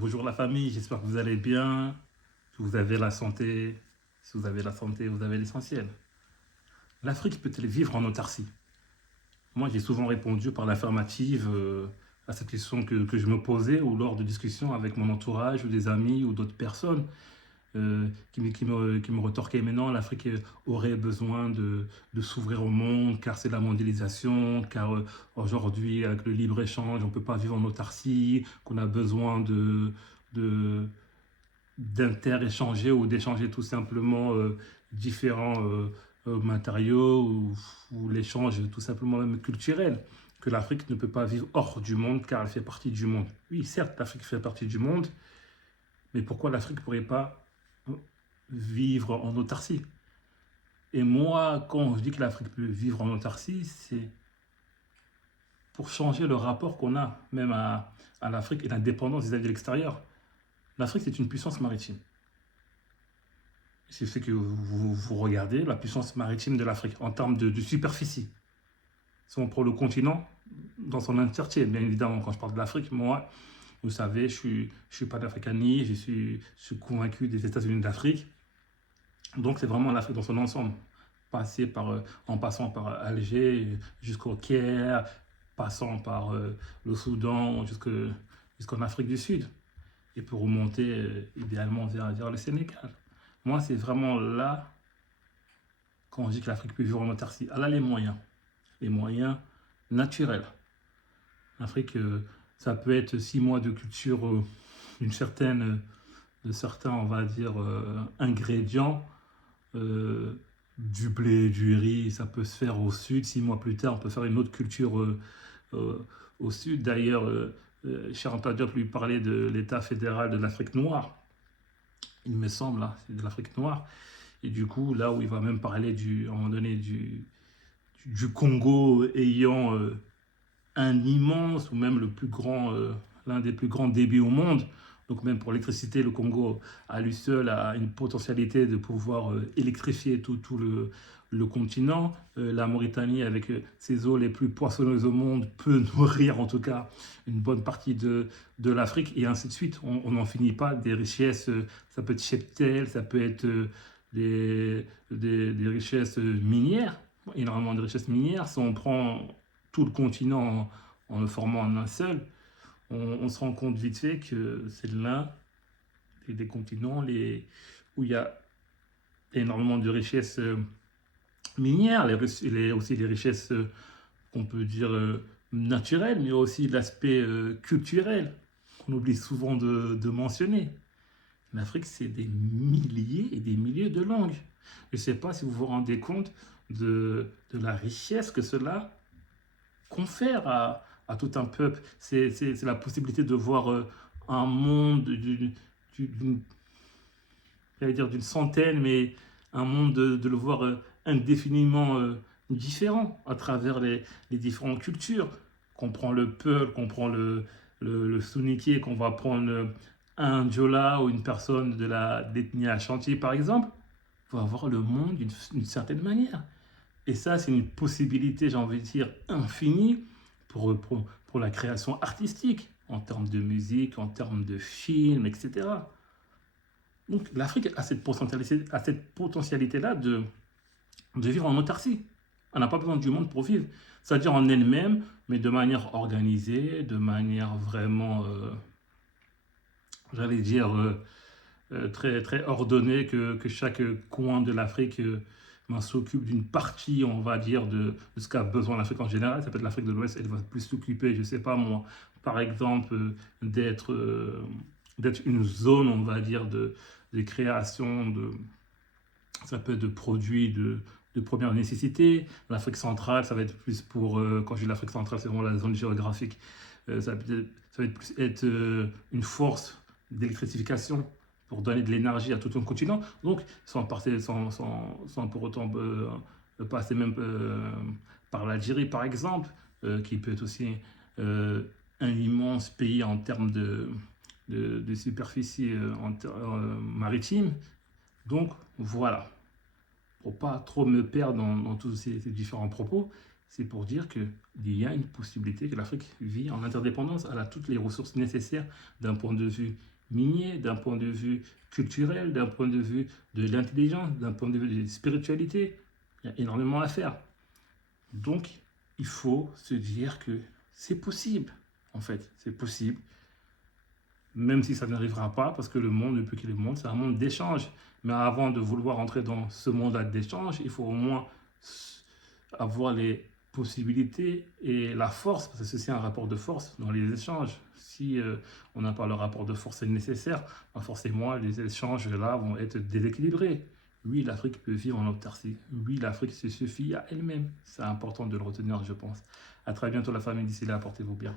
Bonjour la famille, j'espère que vous allez bien, que vous avez la santé. Si vous avez la santé, vous avez l'essentiel. L'Afrique peut-elle vivre en autarcie? Moi, j'ai souvent répondu par l'affirmative à cette question que je me posais ou lors de discussions avec mon entourage ou des amis ou d'autres personnes qui me retorquaient. Mais non, l'Afrique aurait besoin de s'ouvrir au monde car c'est la mondialisation, car aujourd'hui, avec le libre-échange, on ne peut pas vivre en autarcie, qu'on a besoin de d'inter-échanger ou d'échanger tout simplement différents matériaux ou l'échange tout simplement même culturel, que l'Afrique ne peut pas vivre hors du monde car elle fait partie du monde. Oui, certes, l'Afrique fait partie du monde, mais pourquoi l'Afrique ne pourrait pas vivre en autarcie? Et moi, quand je dis que l'Afrique peut vivre en autarcie, c'est pour changer le rapport qu'on a même à l'Afrique et l'indépendance vis-à-vis de l'extérieur. L'Afrique, c'est une puissance maritime. C'est ce que vous regardez, la puissance maritime de l'Afrique en termes de superficie. Si on prend le continent dans son entièreté, bien évidemment, quand je parle de l'Afrique, moi, vous savez, je suis pas d'Africanisme, je suis convaincu des États-Unis d'Afrique. Donc c'est vraiment l'Afrique dans son ensemble, en passant par Alger jusqu'au Caire, passant par le Soudan jusqu'en Afrique du Sud, et pour remonter idéalement vers le Sénégal. Moi, c'est vraiment là quand on dit que l'Afrique peut vivre en autarcie. Elle a les moyens naturels. L'Afrique, ça peut être 6 mois de culture d'une certaine, de certains, on va dire, ingrédients, euh, du blé, du riz, ça peut se faire au sud. 6 mois plus tard, on peut faire une autre culture euh, au sud. D'ailleurs, Cheikh Anta Diop lui parlait de l'État fédéral de l'Afrique noire, il me semble, là, c'est de l'Afrique noire. Et du coup, là où il va même parler à un moment donné du Congo ayant un immense ou même l'un des plus grands débits au monde. Donc même pour l'électricité, le Congo à lui seul a une potentialité de pouvoir électrifier tout le continent. La Mauritanie, avec ses eaux les plus poissonneuses au monde, peut nourrir en tout cas une bonne partie de l'Afrique et ainsi de suite. On n'en finit pas des richesses, ça peut être cheptel, ça peut être des richesses minières, énormément de richesses minières. Si on prend tout le continent en le formant en un seul, on se rend compte vite fait que c'est l'un des continents où il y a énormément de richesses minières, aussi les richesses qu'on peut dire naturelles, mais aussi l'aspect culturel qu'on oublie souvent de mentionner. L'Afrique, c'est des milliers et des milliers de langues. Je ne sais pas si vous vous rendez compte de la richesse que cela confère à tout un peuple. C'est la possibilité de voir un monde d'une, j'allais dire d'une centaine, mais un monde de le voir indéfiniment différent à travers les différentes cultures. Qu'on prend le Peul, qu'on prend le Souniké, qu'on va prendre un Diola ou une personne de l'ethnie Ashanti par exemple, va voir le monde d'une certaine manière. Et ça, c'est une possibilité, j'ai envie de dire, infinie pour la création artistique, en termes de musique, en termes de films, etc. Donc l'Afrique a cette potentialité-là de vivre en autarcie. Elle n'a pas besoin du monde pour vivre. C'est-à-dire en elle-même, mais de manière organisée, de manière vraiment, j'allais dire, très, très ordonnée, que chaque coin de l'Afrique ben, s'occupe d'une partie, on va dire, de ce qu'a besoin l'Afrique en général. Ça peut être l'Afrique de l'Ouest, elle va plus s'occuper, je ne sais pas moi, par exemple, d'être une zone, on va dire, de création ça peut être de produits de première nécessité. L'Afrique centrale, ça va être plus pour, quand je dis l'Afrique centrale, c'est vraiment la zone géographique. Ça va être plus être une force d'électrification pour donner de l'énergie à tout un continent. Donc, sans pour autant passer même par l'Algérie, par exemple, qui peut être aussi euh, un immense pays en termes de superficie maritime. Donc, voilà pour pas trop me perdre dans tous ces différents propos, c'est pour dire qu'il y a une possibilité que l'Afrique vit en interdépendance. Elle a toutes les ressources nécessaires d'un point de vue minier, d'un point de vue culturel, d'un point de vue de l'intelligence, d'un point de vue de la spiritualité. Il y a énormément à faire. Donc, il faut se dire que c'est possible, en fait, c'est possible. Même si ça n'arrivera pas, parce que le monde, depuis qu'il est monde, c'est un monde d'échange. Mais avant de vouloir entrer dans ce monde-là d'échange, il faut au moins avoir les possibilités et la force, parce que c'est un rapport de force dans les échanges. Si on n'a pas le rapport de force nécessaire, ben forcément les échanges là vont être déséquilibrés. Oui, l'Afrique peut vivre en autarcie. Oui, l'Afrique se suffit à elle-même. C'est important de le retenir, je pense. À très bientôt la famille, d'ici là, portez-vous bien.